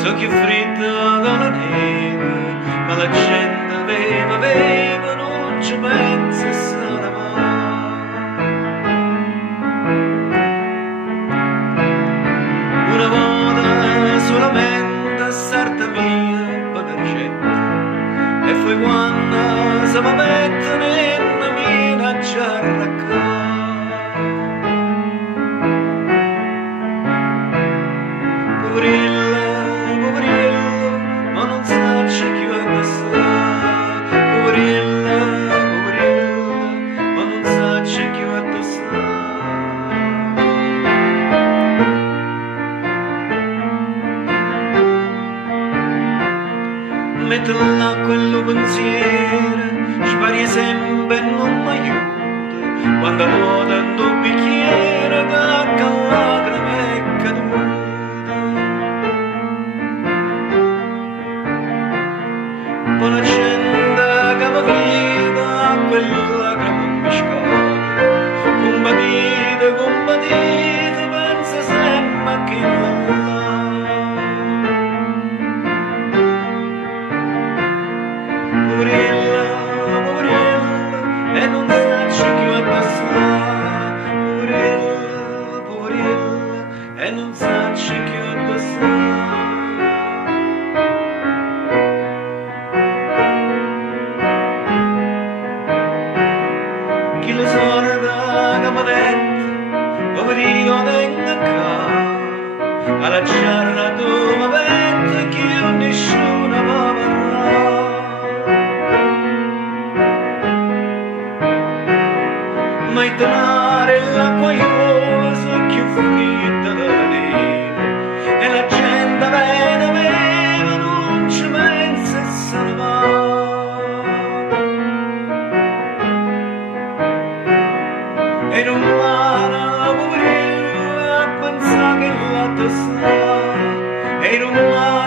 so che fredda dalla neve, ma la gente aveva, non ci pensa e se ne va. Una volta solamente sarta via per gente, e fu quando si va mettere in minacciare a poverilla, ma non sa chi va a sta. Poverilla, ma non sa chi va a sta. Mettila quello pensiero, spari sempre e non mi aiuta, quando vuota un bicchiere che lacrime è caduta. Poi la gente che mi vita, quella che mi scade, combattite, pensa sempre a chi va. Poverilla, e non sa chi va a passare. Poverilla, e non sa chi va a passare. Chi lo sorda che mi detto, poverino tenga qua, alla giarna dove vento che nessuno va parlare. Ma il denaro e l'acqua iosa più fredda della neve, e la gente aveva, non ci pensa e se ne va. E non va, poverilla, a pensare che la sta, e non va.